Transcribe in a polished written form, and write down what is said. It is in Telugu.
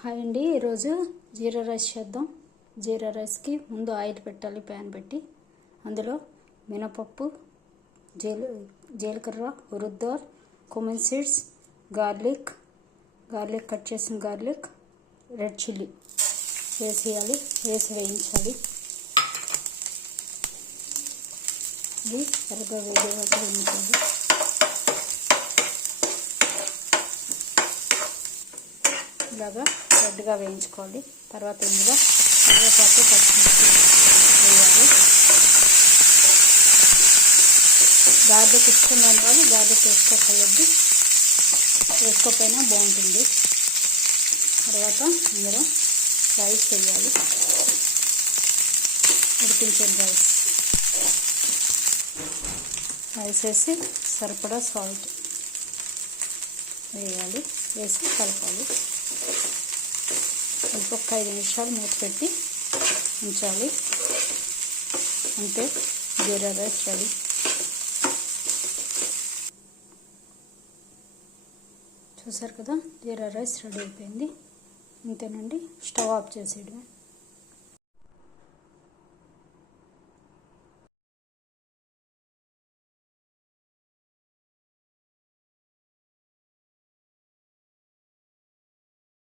హాయ్ అండి, ఈరోజు జీరా రైస్ చేద్దాం. జీరా రైస్కి ముందు ఆయిల్ పెట్టాలి, ప్యాన్ పెట్టి అందులో మినపప్పు, జీలకర్ర, ఉరుద్దాల్, కుమిన్ సీడ్స్, గార్లిక్ కట్ చేసిన గార్లిక్, రెడ్ చిల్లీ వేసేయాలి. వేసి వేయించాలి. ఇది త్వరగా వేయించాలి. ఇలాగా రెడ్గా వేయించుకోవాలి. తర్వాత ఇందులో కరివేపాకు, పచ్చిమిర్చి వేయాలి. గార్లిక్ ఇష్టం లేని వాళ్ళు గార్లిక్ వేసుకోగలద్దు, వేసుకోకపోయినా బాగుంటుంది. తర్వాత ఇందులో రైస్ వేయాలి, ఉడికించిన రైస్ వేసి సరిపడా సాల్ట్ వేయాలి. వేసి కలపాలి. ఒక 5 నిమిషాలు మూత పెట్టి ఉంచాలి. అంతే, జీరా రైస్ రెడీ. చూసారు కదా, జీరా రైస్ రెడీ అయిపోయింది. అంతేనండి, స్టవ్ ఆఫ్ చేసేయడమే.